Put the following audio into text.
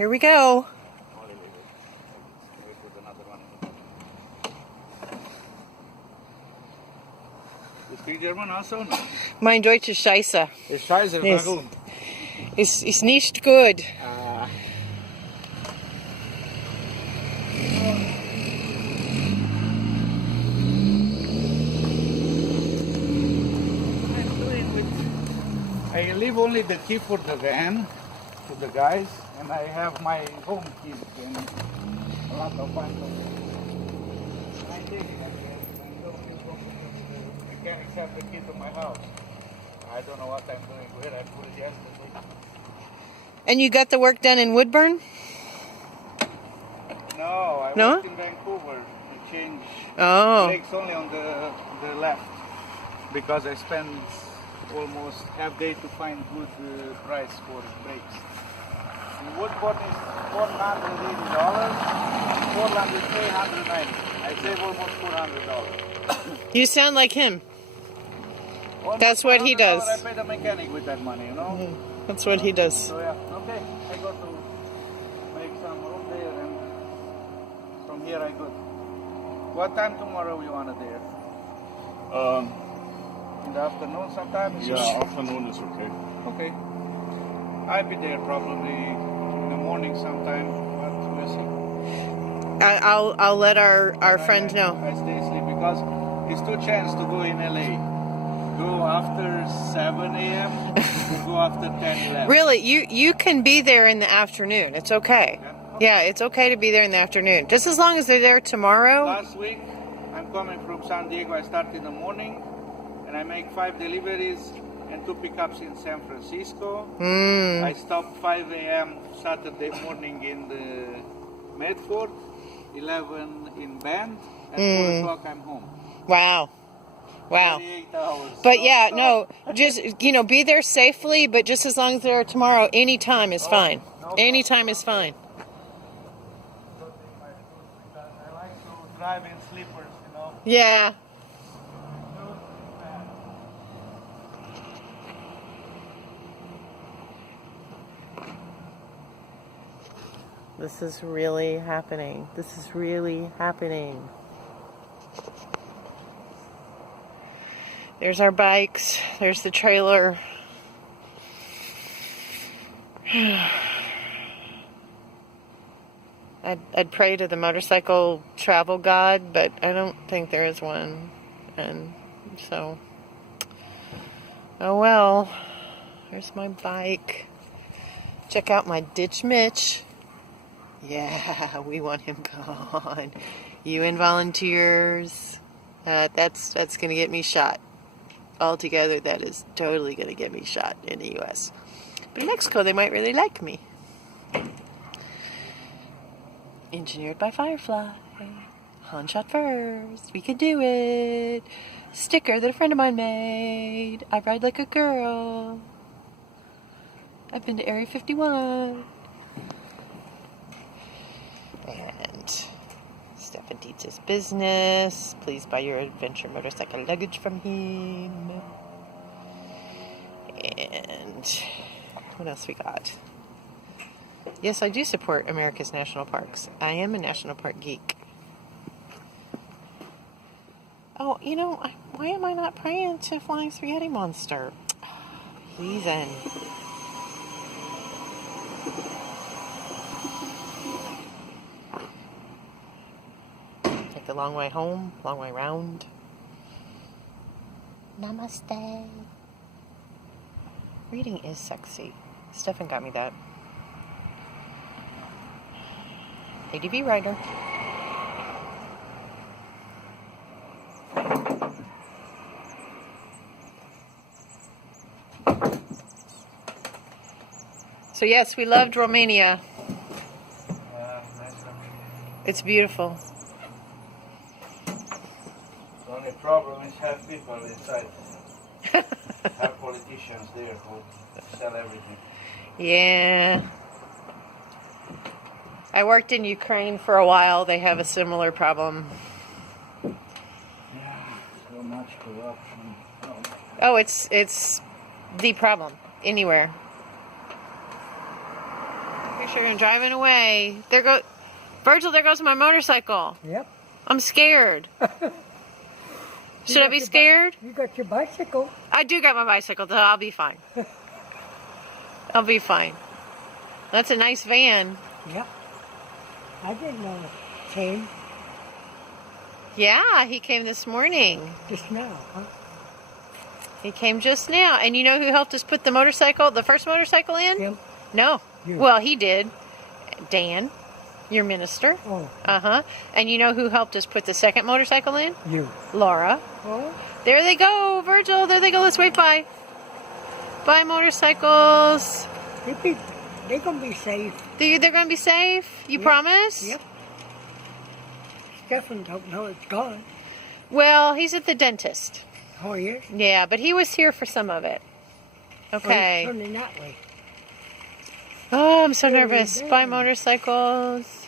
Here we go. You speak German also? No? Mein Deutsch ist scheiße. Ist scheiße, Yes. warum? Ist nicht good. I leave only the key for the van to the guys, and I have my home keys and a lot of fun. I take it. I can't accept the key to my house. I don't know what I'm doing with it. I put it yesterday. And you got the work done in Woodburn? No, I No? worked in Vancouver to change Oh. brakes only on the left because I spend almost half day to find good price for brakes. In Woodburn is $480, Portland is $390. I save almost $400. You sound like him. Almost That's what he does. $400 I pay the mechanic with that money, you know? That's what he does. So yeah, okay. I go to make some room there, and from here I go. What time tomorrow you wanna there? In the afternoon sometime? Yeah, afternoon is okay. Okay. I'll be there probably in the morning sometime, but we'll see. I'll let our friend know. I stay asleep because it's two chance to go in LA. Go after 7 a.m. or go after 10, 11. Really, you can be there in the afternoon. It's okay. Yeah, it's okay to be there in the afternoon. Just as long as they're there tomorrow. Last week, I'm coming from San Diego. I start in the morning, and I make 5 deliveries and 2 pickups in San Francisco. I stop 5 a.m. Saturday morning in the Medford, 11 in Bend, and 4 o'clock I'm home. Wow. Wow. 38 hours. But yeah, no, just, be there safely, but just as long as they're tomorrow, any time is fine. Any time is fine. I like to drive in slippers, you know. Yeah. This is really happening. This is really happening. There's our bikes. There's the trailer. I'd pray to the motorcycle travel god, but I don't think there is one. And so, oh well. There's my bike. Check out my Ditch Mitch. Yeah, we want him gone. UN volunteers. That's going to get me shot. Altogether, that is totally going to get me shot in the U.S. But in Mexico, they might really like me. Engineered by Firefly. Han shot first. We can do it. Sticker that a friend of mine made. I ride like a girl. I've been to Area 51. And Stefan Dietz' his business. Please buy your adventure motorcycle luggage from him. And what else we got? Yes, I do support America's national parks. I am a national park geek. Oh, why am I not praying to Flying Spaghetti Monster? Please, and take the long way home, long way round. Namaste. Reading is sexy. Stefan got me that. ADV writer. So yes, we loved Romania. It's beautiful. The only problem is have people inside. Have politicians there who sell everything. Yeah. I worked in Ukraine for a while. They have a similar problem. Yeah, so much corruption. Oh, it's the problem anywhere. Here's picture and driving away. Virgil, there goes my motorcycle. Yep. I'm scared. Should I be scared? You got your bicycle. I do got my bicycle, so I'll be fine. I'll be fine. That's a nice van. Yep. I didn't know it came Yeah, he came this morning. just now, huh? He came just now. And you know who helped us put the first motorcycle in? Him? No. You. Well, he did. Dan, your minister. Oh. Uh-huh. And you know who helped us put the second motorcycle in? You. Laura. Oh. There they go, Virgil. There they go. Let's wave bye. Bye, motorcycles. They're going to be safe. They're going to be safe? You promise? Yep. Stefan don't know it's gone. Well, he's at the dentist. Oh, yes? Yeah, but he was here for some of it. Okay. Turning that way. Oh, I'm so Hey, nervous. Dan. Bye, motorcycles.